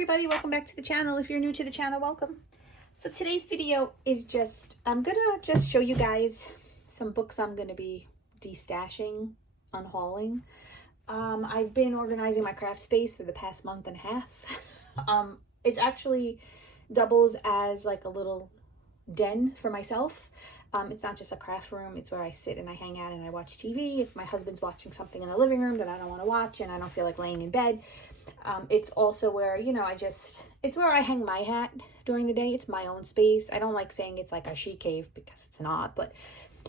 everybody, welcome back to the channel. If you're new to the channel, welcome. So today's video is I'm gonna just show you guys some books I'm gonna be destashing, unhauling. I've been organizing my craft space for the past month and a half. It's actually doubles as like a little den for myself. It's not just a craft room, it's where I sit and I hang out and I watch TV. If my husband's watching something in the living room that I don't want to watch and I don't feel like laying in bed, it's also where, it's where I hang my hat during the day. It's my own space. I don't like saying it's like a she cave because it's not, but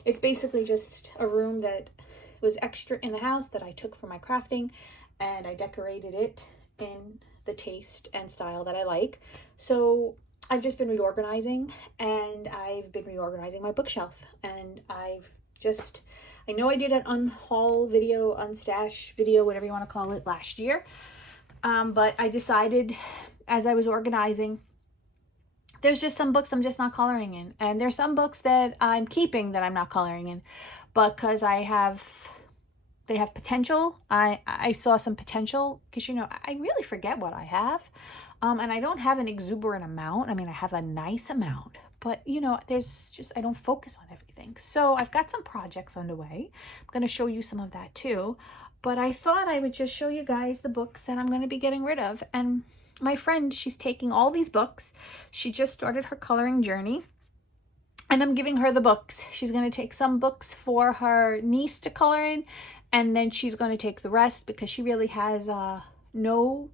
it's basically just a room that was extra in the house that I took for my crafting, and I decorated it in the taste and style that I like. So I've just been reorganizing, and I've been reorganizing my bookshelf, and I know I did an unhaul video, unstash video, whatever you want to call it, last year. But I decided as I was organizing, there's just some books I'm just not coloring in. And there's some books that I'm keeping that I'm not coloring in because they have potential. I saw some potential because, I really forget what I have. And I don't have an exuberant amount. I mean, I have a nice amount, but I don't focus on everything. So I've got some projects underway. I'm going to show you some of that too. But I thought I would just show you guys the books that I'm going to be getting rid of. And my friend, she's taking all these books. She just started her coloring journey, and I'm giving her the books. She's going to take some books for her niece to color in, and then she's going to take the rest because she really has no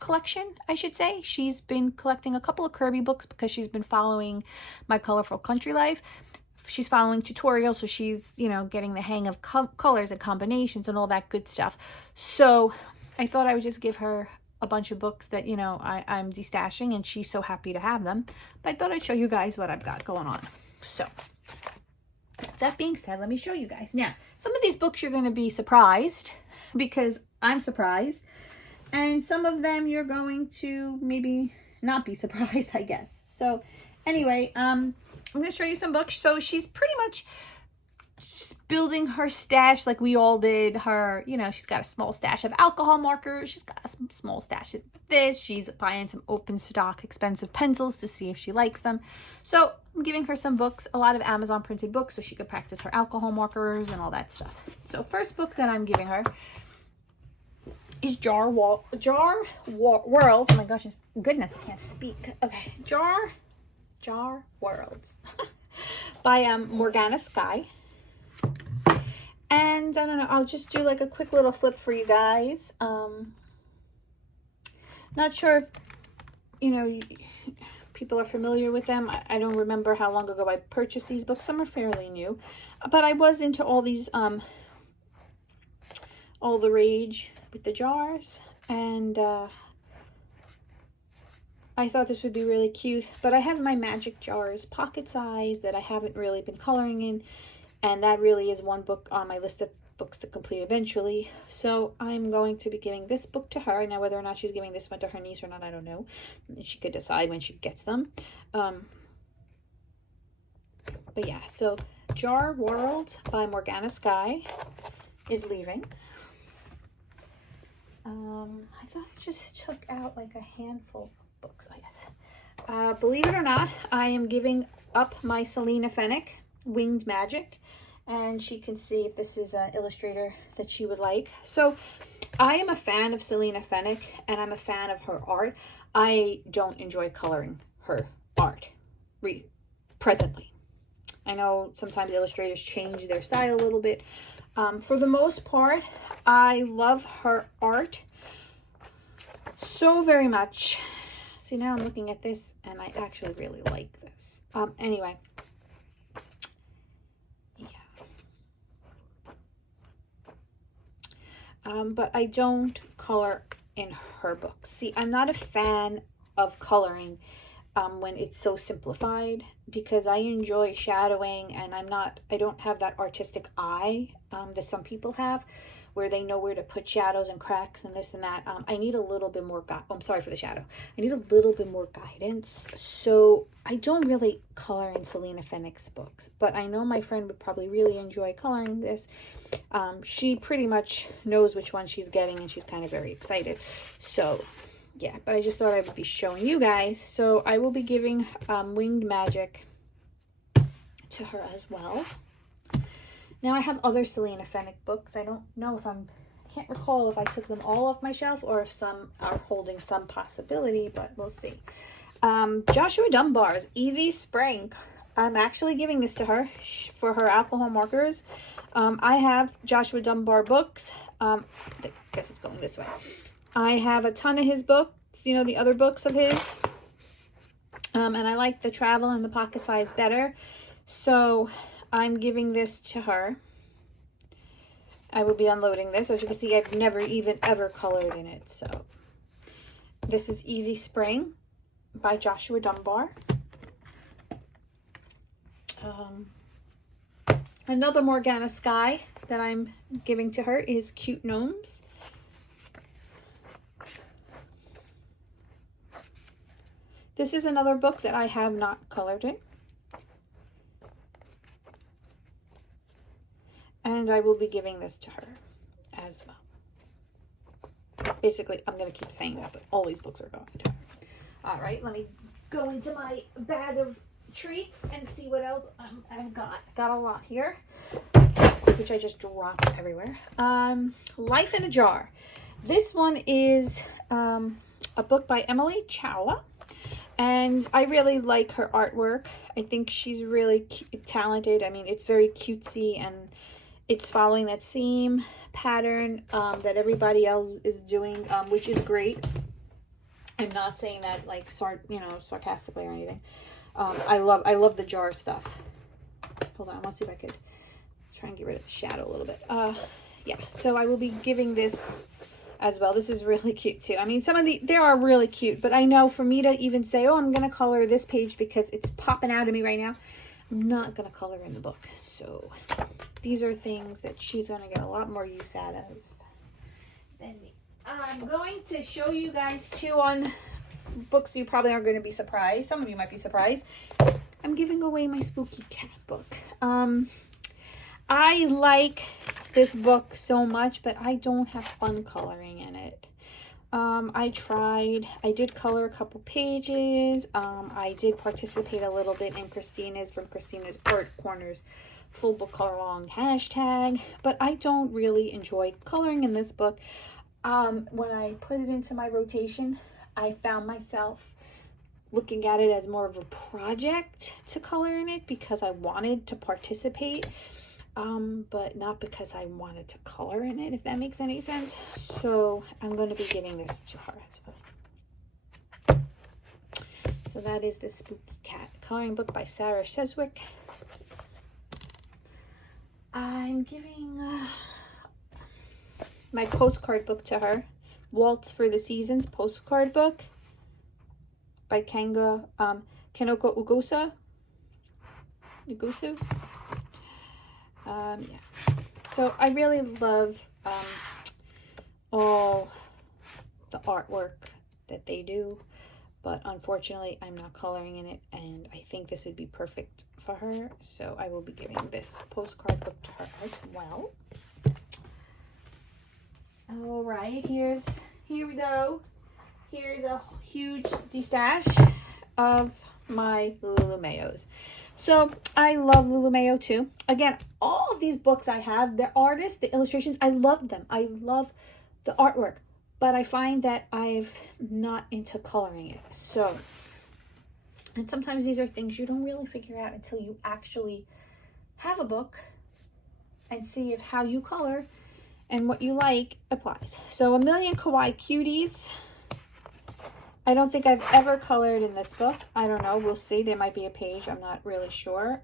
collection, I should say. She's been collecting a couple of Kirby books because she's been following my Colorful Country Life. She's following tutorials, so she's, getting the hang of colors and combinations and all that good stuff. So I thought I would just give her a bunch of books that, I'm destashing, and she's so happy to have them. But I thought I'd show you guys what I've got going on. So that being said, let me show you guys. Now, some of these books you're going to be surprised because I'm surprised. And some of them you're going to maybe not be surprised, I guess. So anyway, I'm going to show you some books. So she's pretty much just building her stash like we all did. She's got a small stash of alcohol markers. She's got a small stash of this. She's buying some open stock expensive pencils to see if she likes them. So I'm giving her some books, a lot of Amazon printed books, so she could practice her alcohol markers and all that stuff. So first book that I'm giving her is Jar World. Oh my gosh, goodness, I can't speak. Okay, Jar Worlds by Morgana Sky. And I don't know, I'll just do like a quick little flip for you guys. Not sure if people are familiar with them. I don't remember how long ago I purchased these books. Some are fairly new, but I was into all these all the rage with the jars, and I thought this would be really cute. But I have my magic jars pocket size that I haven't really been coloring in, and that really is one book on my list of books to complete eventually. So I'm going to be giving this book to her. Now, whether or not she's giving this one to her niece or not, I don't know. She could decide when she gets them. But yeah, so Jar World by Morgana Sky is leaving. I thought I just took out like a handful of books, I guess. Believe it or not, I am giving up my Selena Fenwick Winged Magic, and she can see if this is an illustrator that she would like. So I am a fan of Selena Fenwick, and I'm a fan of her art. I don't enjoy coloring her art presently. I know sometimes illustrators change their style a little bit. For the most part, I love her art so very much. See, now I'm looking at this, and I actually really like this. Anyway. Yeah. But I don't color in her books. See, I'm not a fan of coloring when it's so simplified, because I enjoy shadowing, and I don't have that artistic eye that some people have, where they know where to put shadows and cracks and this and that. I need a little bit more I'm sorry for the shadow. I need a little bit more guidance. So I don't really color in Selena Fenwick's books, but I know my friend would probably really enjoy coloring this. She pretty much knows which one she's getting, and she's kind of very excited. So yeah, but I just thought I would be showing you guys. So I will be giving Winged Magic to her as well. Now I have other Selena Fenwick books. I don't know if I can't recall if I took them all off my shelf or if some are holding some possibility, but we'll see. Joshua Dunbar's Easy Spring. I'm actually giving this to her for her alcohol markers. I have Joshua Dunbar books. I guess it's going this way. I have a ton of his books, you know, the other books of his. And I like the travel and the pocket size better. So I'm giving this to her. I will be unloading this. As you can see, I've never even ever colored in it. So this is Easy Spring by Joshua Dunbar. Another Morgana Sky that I'm giving to her is Cute Gnomes. This is another book that I have not colored in. And I will be giving this to her as well. Basically, I'm going to keep saying that, but all these books are going to her. All right, let me go into my bag of treats and see what else I've got. Got a lot here, which I just dropped everywhere. Life in a Jar. This one is a book by Emily Chowa, and I really like her artwork. I think she's really talented. I mean, it's very cutesy, and it's following that same pattern that everybody else is doing, which is great. I'm not saying that like sarcastically or anything. I love the jar stuff. Hold on, I want to see if I could try and get rid of the shadow a little bit. Yeah, so I will be giving this as well. This is really cute too. I mean, some of they are really cute, but I know for me to even say, oh, I'm going to color this page because it's popping out of me right now, I'm not going to color in the book. So these are things that she's going to get a lot more use out of than me. I'm going to show you guys too on books you probably aren't going to be surprised. Some of you might be surprised. I'm giving away my Spooky Cat book. I like this book so much, but I don't have fun coloring in it. I tried. I did color a couple pages. I did participate a little bit in Christina's Art Corners full book color along hashtag, but I don't really enjoy coloring in this book. When I put it into my rotation, I found myself looking at it as more of a project to color in it because I wanted to participate, but not because I wanted to color in it, if that makes any sense. So I'm going to be giving this to her as well. So that is the Spooky Cat coloring book by Sarah Sheswick. I'm giving my postcard book to her, Waltz for the Seasons postcard book by Kanoko Ugusu. Yeah. So I really love all the artwork that they do, but unfortunately I'm not coloring in it, and I think this would be perfect for her, so I will be giving this postcard book to her as well. All right, here we go. Here's a huge destash of my Lulumayos. So I love Lulumayo too. Again, all of these books I have, the artists, the illustrations, I love them. I love the artwork, but I find that I'm not into coloring it. So, and sometimes these are things you don't really figure out until you actually have a book and see if how you color and what you like applies. So A Million Kawaii Cuties. I don't think I've ever colored in this book. I don't know. We'll see. There might be a page. I'm not really sure.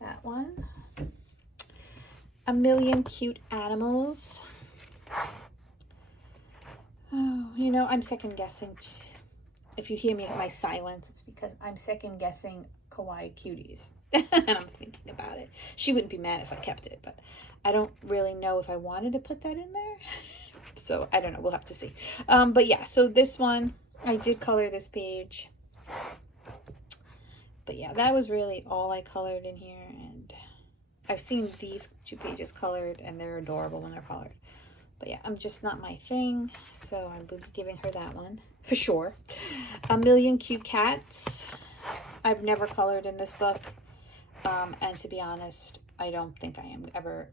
That one. A Million Cute Animals. Oh, you know, I'm second guessing. If you hear me at my silence, it's because I'm second guessing Kawaii Cuties. And I'm thinking about it. She wouldn't be mad if I kept it, but I don't really know if I wanted to put that in there. So I don't know, we'll have to see. But yeah, so this one, I did color this page. But yeah, that was really all I colored in here. And I've seen these 2 pages colored, and they're adorable when they're colored. But yeah, I'm just not my thing. So I'm giving her that one for sure. A Million Cute Cats. I've never colored in this book. And to be honest, I don't think I am ever,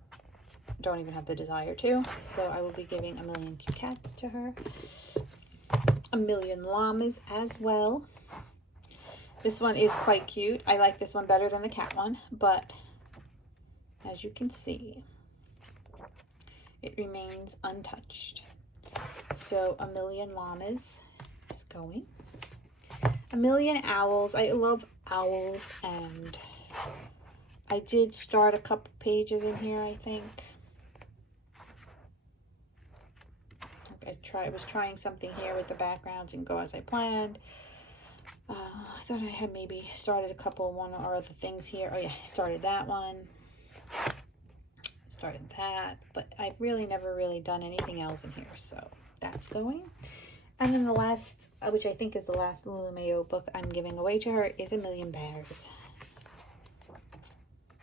don't even have the desire to. So I will be giving A Million Cute Cats to her. A Million Llamas as well. This one is quite cute. I like this one better than the cat one, but as you can see, it remains untouched. So A Million Llamas is going. A Million Owls. I love owls, and I did start a couple pages in here, I think. I was trying something here with the backgrounds and go as I planned. I thought I had maybe started one or other things here. Oh yeah, I started that one. Started that, but I've really never done anything else in here, so that's going. And then the last, which I think is the last Lulu Mayo book I'm giving away to her, is A Million Bears.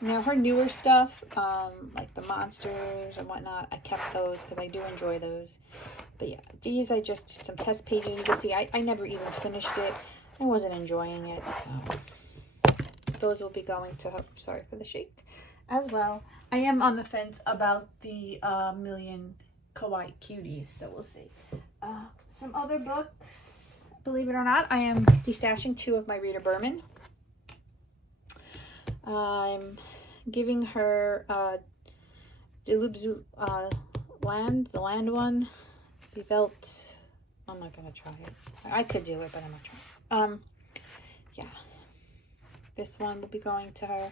Now her newer stuff, like the monsters and whatnot, I kept those because I do enjoy those. But yeah, these I just, some test pages. You can see I never even finished it. I wasn't enjoying it, so those will be going to her. Sorry for the shake as well. I am on the fence about the Million Kawaii Cuties, so we'll see. Some other books, believe it or not, I am destashing 2 of my Rita Berman. I'm giving her Land, the Land one, the Belt. I'm not gonna try it. I could do it, but I'm not trying. Yeah, this one will be going to her.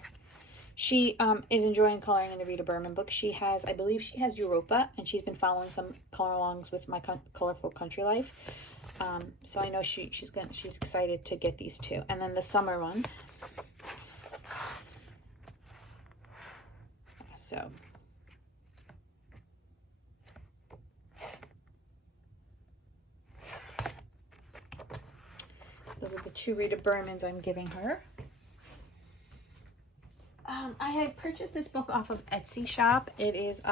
She is enjoying coloring in the Rita Berman book. She has, I believe she has Europa, and she's been following some color alongs with my Colorful Country Life. So I know she's excited to get these 2. And then the summer one. So those are the 2 Rita Bermans I'm giving her. I had purchased this book off of Etsy shop. It is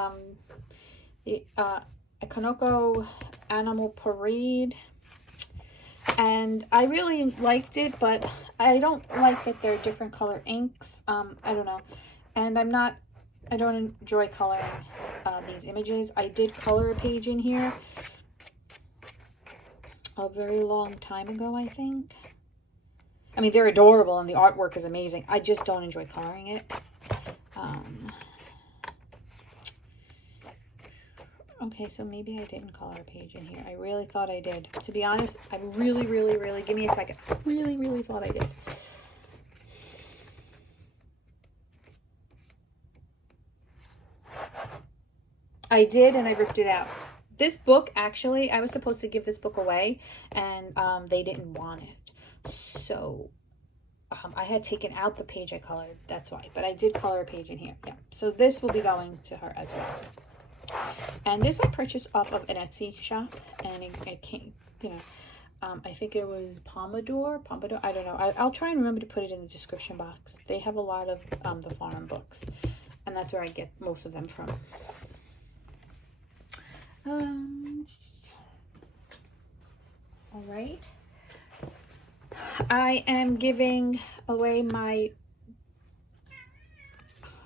Ekonoko Animal Parade, and I really liked it, but I don't like that they're different color inks. I don't know, and I don't enjoy coloring these images. I did color a page in here a very long time ago, I think. I mean, they're adorable and the artwork is amazing. I just don't enjoy coloring it. Okay, so maybe I didn't color a page in here. I really thought I did. To be honest, I really, give me a second. Really thought I did. I did, and I ripped it out. This book, actually, I was supposed to give this book away, and they didn't want it. So I had taken out the page I colored. That's why. But I did color a page in here. Yeah. So this will be going to her as well. And this I purchased off of an Etsy shop, and it came, you know, I think it was Pompadour. I don't know. I'll try and remember to put it in the description box. They have a lot of the farm books, and that's where I get most of them from. All right. I am giving away my,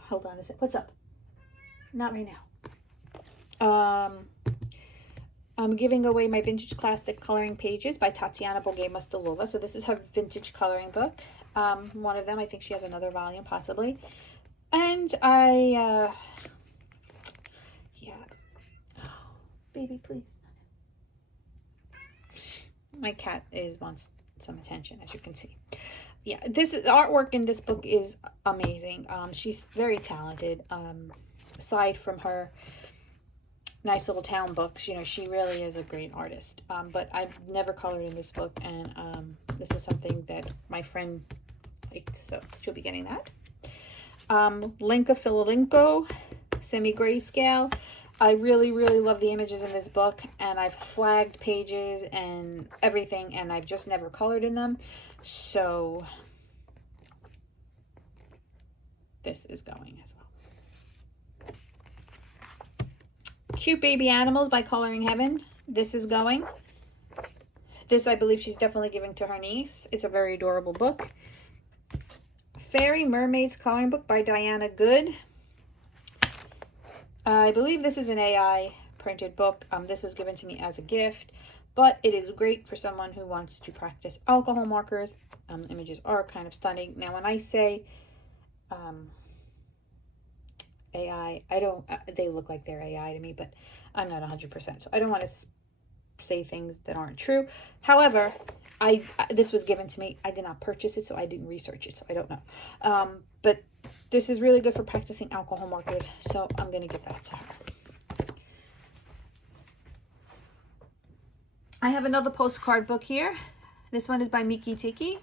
hold on a sec. What's up? Not right now. I'm giving away my Vintage Classic Coloring Pages by Tatiana Bogema-Stalova. So this is her vintage coloring book. One of them, I think she has another volume, possibly. And yeah. Oh, baby, please. My cat wants some attention, as you can see. Yeah, this artwork in this book is amazing. She's very talented. Aside from her nice little town books, you know, she really is a great artist. But I've never colored in this book, and this is something that my friend liked, so she'll be getting that. Linka Filalinko, semi-grayscale. I really, really love the images in this book, and I've flagged pages and everything, and I've just never colored in them. So this is going as well. Cute Baby Animals by Coloring Heaven. This is going. This, I believe she's definitely giving to her niece. It's a very adorable book. Fairy Mermaids Coloring Book by Diana Good. I believe this is an AI printed book. This was given to me as a gift, but it is great for someone who wants to practice alcohol markers. Images are kind of stunning. Now, when I say AI, they look like they're AI to me, but I'm not 100%. So I don't want to say things that aren't true. However, this was given to me. I did not purchase it, so I didn't research it, so I don't know. But this is really good for practicing alcohol markers, so I'm going to give that to her. I have another postcard book here. This one is by Miki Tiki.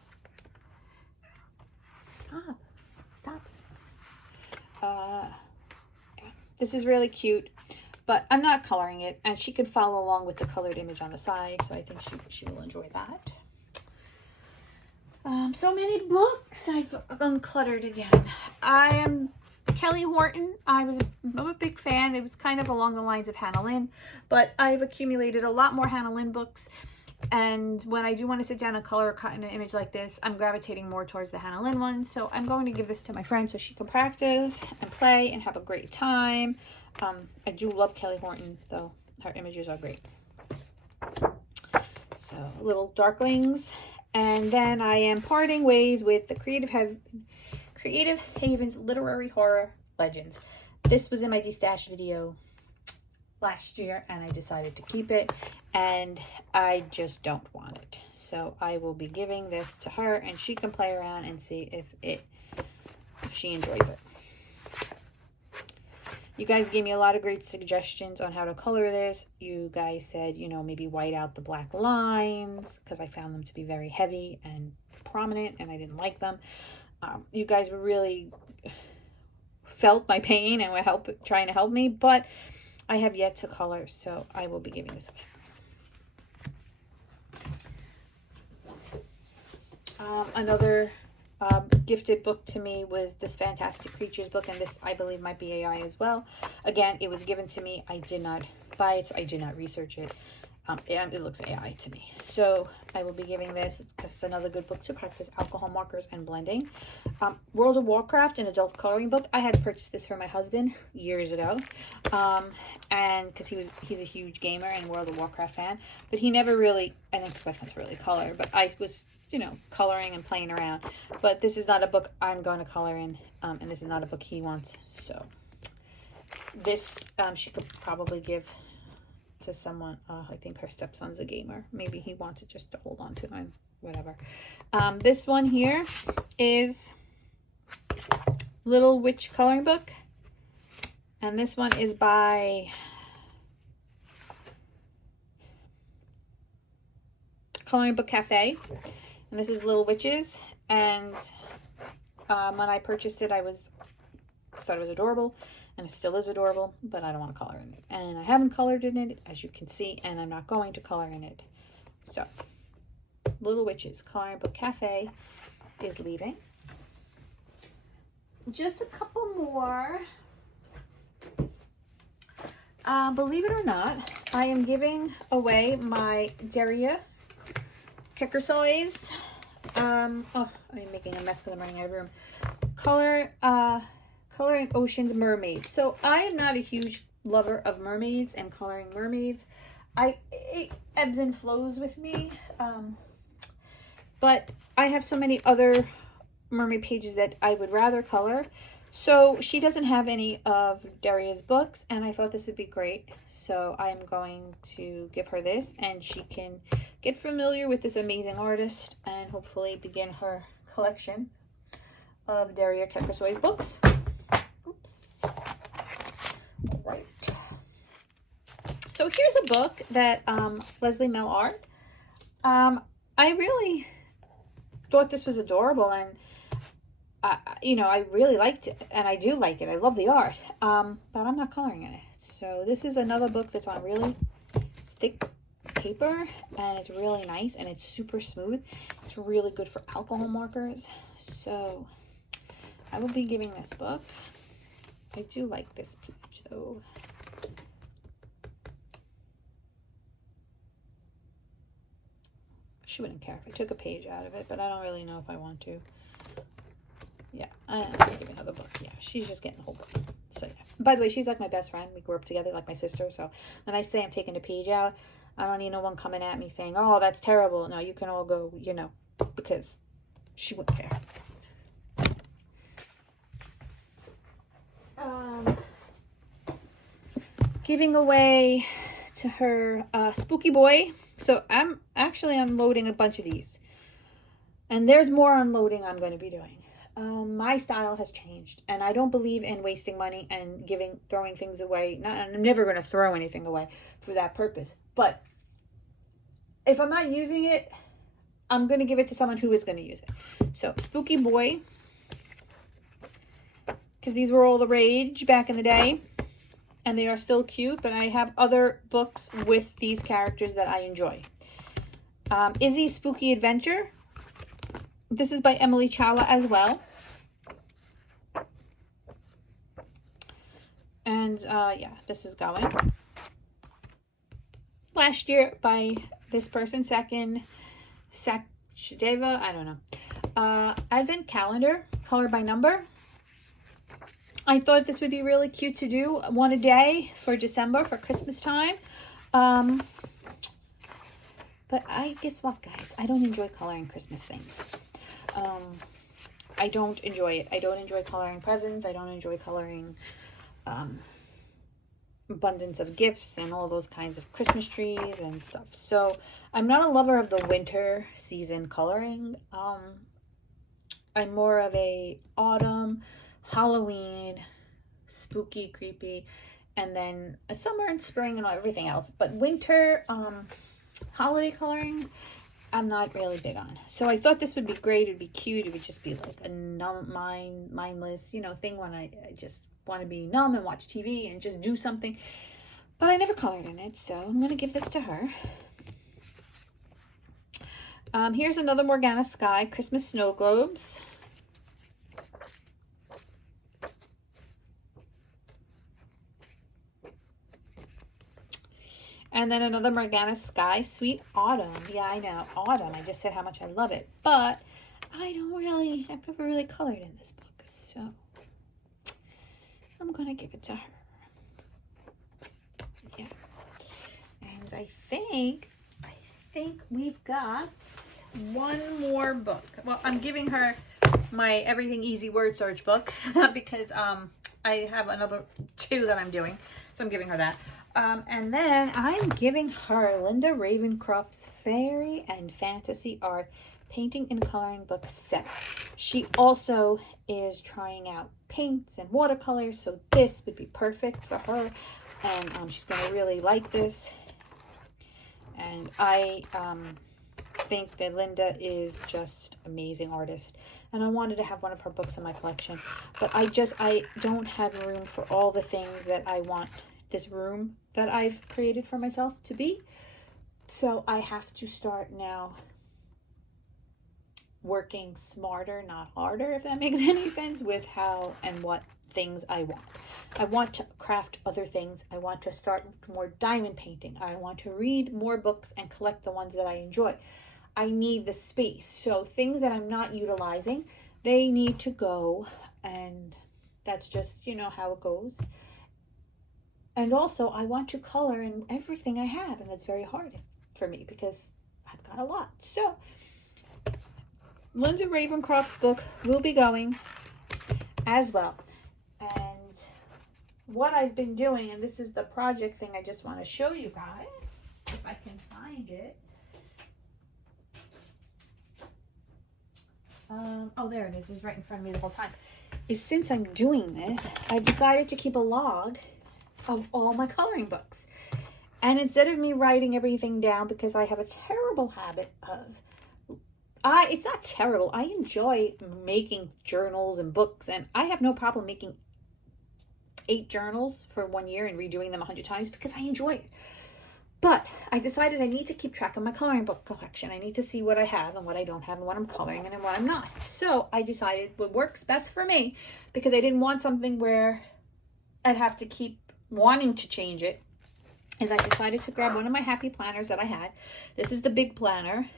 Stop. This is really cute, but I'm not coloring it, and she could follow along with the colored image on the side, so I think she will enjoy that. So many books I've uncluttered again. I am Kelly Horton. I'm a big fan. It was kind of along the lines of Hannah Lynn, but I've accumulated a lot more Hannah Lynn books. And when I do want to sit down and color or cut in an image like this, I'm gravitating more towards the Hannah Lynn one. So I'm going to give this to my friend so she can practice and play and have a great time. I do love Kelly Horton, though. Her images are great. So, little Darklings. And then I am parting ways with the Creative Haven's Literary Horror Legends. This was in my destash video last year, and I decided to keep it, and I just don't want it. So I will be giving this to her, and she can play around and see if she enjoys it. You guys gave me a lot of great suggestions on how to color this. You guys said, you know, maybe white out the black lines because I found them to be very heavy and prominent and I didn't like them. You guys were really felt my pain and were trying to help me, but I have yet to color, so I will be giving this away. Another gifted book to me was this Fantastic Creatures book, and this I believe might be AI as well. Again, it was given to me. I did not buy it, so I did not research it. It looks AI to me, so I will be giving this because it's another good book to practice alcohol markers and blending. World of Warcraft, an adult coloring book. I had purchased this for my husband years ago, and because he's a huge gamer and World of Warcraft fan, but he never really, I didn't expect him to really color, but I was, you know, coloring and playing around. But this is not a book I'm going to color in, and this is not a book he wants. So this she could probably give to someone. I think her stepson's a gamer. Maybe he wants it just to hold on to him, whatever. This one here is Little Witch coloring book, and this one is by Coloring Book Cafe, and this is Little Witches. And when I purchased it, I thought it was adorable, and it still is adorable, but I don't want to color in it, and I haven't colored in it, as you can see, and I'm not going to color in it. So Little Witches Coloring Book Cafe is leaving. Just a couple more. Believe it or not, I am giving away my Daria Keckersoys. Oh, I'm making a mess because I'm running out of room. Coloring Oceans Mermaids. So I am not a huge lover of mermaids and coloring mermaids. It ebbs and flows with me. But I have so many other mermaid pages that I would rather color. So she doesn't have any of Daria's books, and I thought this would be great. So I'm going to give her this, and she can get familiar with this amazing artist and hopefully begin her collection of Daria Keckersoy's books. Oops. All right. So here's a book that Leslie Mel Art. I really thought this was adorable, and you know, I really liked it, and I do like it. I love the art, but I'm not coloring in it. So this is another book that's on really thick paper, and it's really nice, and it's super smooth. It's really good for alcohol markers. So I will be giving this book. I do like this peach though. She wouldn't care if I took a page out of it, but I don't really know if I want to. Yeah, I'm gonna give another book. Yeah, she's just getting the whole book. So yeah. By the way, she's like my best friend. We grew up together, like my sister. So when I say I'm taking a page out, I don't need no one coming at me saying, "Oh, that's terrible." No, you can all go, you know, because she wouldn't care. Giving away to her Spooky Boy. So I'm actually unloading a bunch of these, and there's more unloading I'm going to be doing. My style has changed, and I don't believe in wasting money and throwing things away. I'm never going to throw anything away for that purpose. But if I'm not using it, I'm going to give it to someone who is going to use it. So Spooky Boy, because these were all the rage back in the day, and they are still cute, but I have other books with these characters that I enjoy. Izzy's Spooky Adventure. This is by Emily Chawla as well. And yeah, this is going. Last year by this person, Sakshideva, I don't know. Advent Calendar, color by number. I thought this would be really cute to do one a day for December, for Christmas time. But guess what, guys? I don't enjoy coloring Christmas things. I don't enjoy it. I don't enjoy coloring presents. I don't enjoy coloring abundance of gifts and all those kinds of Christmas trees and stuff. So I'm not a lover of the winter season coloring. I'm more of a autumn, Halloween, spooky, creepy, and then a summer and spring and everything else. But winter, holiday coloring, I'm not really big on. So I thought this would be great. It'd be cute. It would just be like a mindless, you know, thing when I just want to be numb and watch TV and just do something. But I never colored in it, so I'm going to give this to her. Here's another Morgana Sky Christmas Snow Globes. And then another Morgana Sky Sweet Autumn. Yeah, I know, autumn. I just said how much I love it. But I've never really colored in this book. So I'm going to give it to her. Yeah. And I think we've got one more book. Well, I'm giving her my Everything Easy word search book because I have another 2 that I'm doing. So I'm giving her that. And then I'm giving her Linda Ravencroft's Fairy and Fantasy Art Painting and Coloring Book Set. She also is trying out paints and watercolors, so this would be perfect for her. And she's going to really like this. And I think that Linda is just an amazing artist. And I wanted to have one of her books in my collection. But I don't have room for all the things that I want this room that I've created for myself to be. So I have to start now working smarter, not harder, if that makes any sense, with how and what things I want. I want to craft other things. I want to start more diamond painting. I want to read more books and collect the ones that I enjoy. I need the space. So things that I'm not utilizing, they need to go, and that's just, you know, how it goes. And also, I want to color in everything I have, and that's very hard for me because I've got a lot. So, Linda Ravencroft's book will be going as well. And what I've been doing, and this is the project thing I just want to show you guys, if I can find it. Oh, there it is. It was right in front of me the whole time. Is since I'm doing this, I've decided to keep a log of all my coloring books. And instead of me writing everything down, because I have a terrible habit of it's not terrible. I enjoy making journals and books, and I have no problem making 8 journals for 1 year and redoing them 100 times because I enjoy it. But I decided I need to keep track of my coloring book collection. I need to see what I have and what I don't have and what I'm coloring and what I'm not. So I decided what works best for me, because I didn't want something where I'd have to keep wanting to change it, is I decided to grab one of my happy planners that I had. This is the big planner.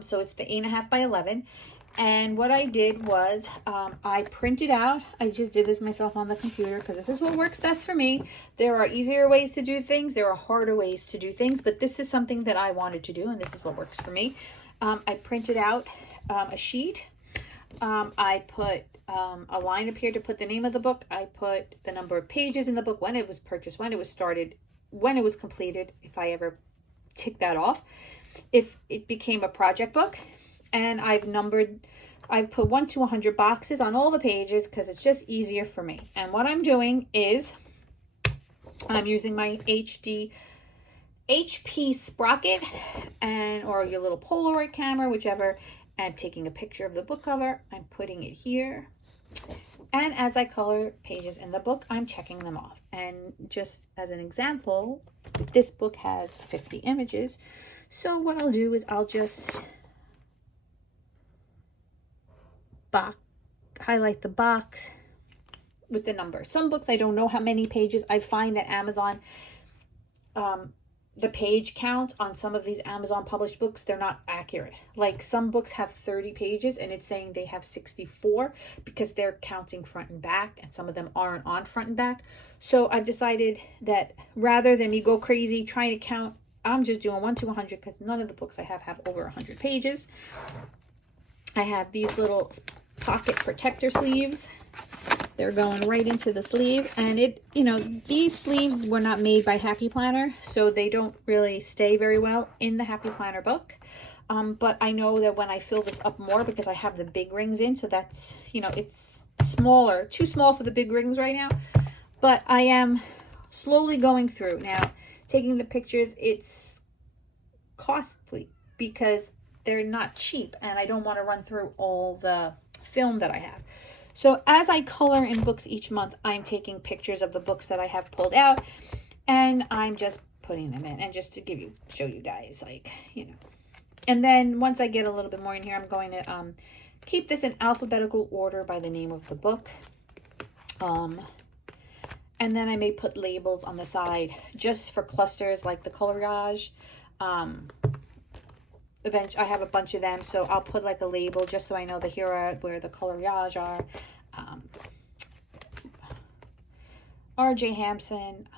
So it's the 8.5 by 11. And what I did was I printed out, I just did this myself on the computer because this is what works best for me. There are easier ways to do things. There are harder ways to do things, but this is something that I wanted to do, and this is what works for me. I printed out a sheet. I put a line up here to put the name of the book. I put the number of pages in the book, when it was purchased, when it was started, when it was completed, if I ever tick that off, if it became a project book. And I've put 1 to 100 boxes on all the pages because it's just easier for me. And what I'm doing is I'm using my HP Sprocket or your little Polaroid camera, whichever. I'm taking a picture of the book cover. I'm putting it here. And as I color pages in the book, I'm checking them off. And just as an example, this book has 50 images. So what I'll do is I'll just highlight the box with the number. Some books I don't know how many pages. I find that Amazon, the page count on some of these Amazon published books, they're not accurate. Like some books have 30 pages and it's saying they have 64 because they're counting front and back, and some of them aren't on front and back. So I've decided that rather than me go crazy trying to count, I'm just doing 1 to 100 because none of the books I have over 100 pages. I have these little pocket protector sleeves. They're going right into the sleeve, and these sleeves were not made by Happy Planner, so they don't really stay very well in the Happy Planner book. But I know that when I fill this up more, because I have the big rings in, so that's, it's smaller, too small for the big rings right now. But I am slowly going through now, taking the pictures. It's costly because they're not cheap, and I don't want to run through all the film that I have. So as I color in books each month, I'm taking pictures of the books that I have pulled out, and I'm just putting them in, and just to show you guys, and then once I get a little bit more in here, I'm going to keep this in alphabetical order by the name of the book. And then I may put labels on the side just for clusters, like the coloriage. I have a bunch of them, so I'll put like a label just so I know that here are where the coloriage are. R.J. Hampson.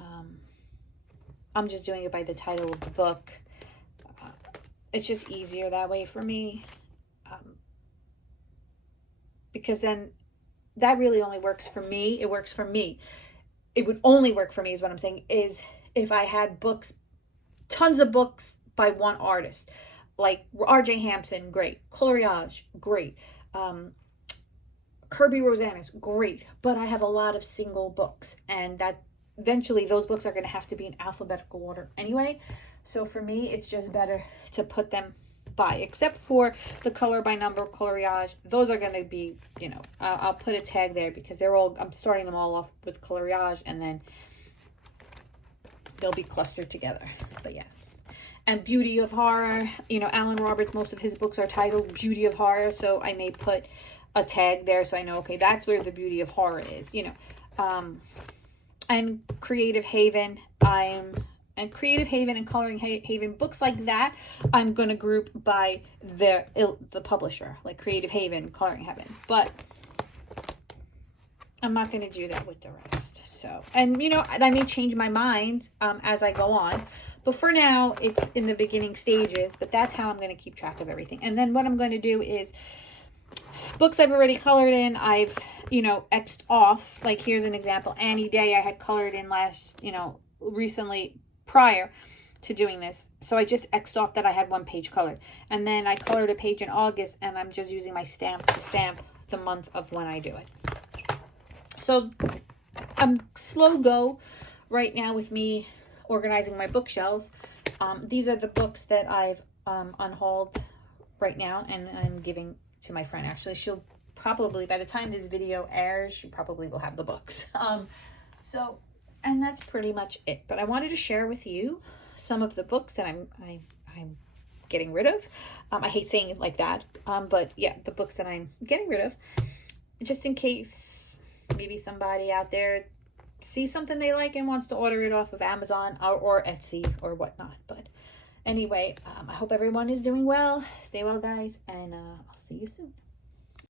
I'm just doing it by the title of the book. It's just easier that way for me, because then that really only works for me. It works for me. It would only work for me, is what I'm saying, is if I had books, tons of books by one artist. Like R.J. Hampson, great. Coloriage, great. Kirby Rosanis, great. But I have a lot of single books, and that eventually those books are going to have to be in alphabetical order anyway. So for me, it's just better to put them by, except for the color by number, coloriage. Those are going to be, I'll put a tag there because I'm starting them all off with coloriage, and then they'll be clustered together. But yeah. And Beauty of Horror, Alan Roberts, most of his books are titled Beauty of Horror, so I may put a tag there so I know, okay, that's where the Beauty of Horror is, and Creative Haven, and Coloring Haven, books like that, I'm going to group by the publisher, like Creative Haven, Coloring Haven, but I'm not going to do that with the rest. So, and I may change my mind as I go on. But for now, it's in the beginning stages, but that's how I'm going to keep track of everything. And then what I'm going to do is books I've already colored in, I've, X'd off. Like here's an example. Annie Day I had colored in recently prior to doing this. So I just X'd off that I had one page colored. And then I colored a page in August, and I'm just using my stamp to stamp the month of when I do it. So I'm slow go right now with me organizing my bookshelves. These are the books that I've unhauled right now, and I'm giving to my friend. Actually, she'll probably, by the time this video airs, she probably will have the books. So, and that's pretty much it. But I wanted to share with you some of the books that I'm getting rid of. I hate saying it like that, but yeah, the books that I'm getting rid of, just in case maybe somebody out there sees something they like and wants to order it off of Amazon or Etsy or whatnot. But anyway, I hope everyone is doing well. Stay well, guys, and I'll see you soon.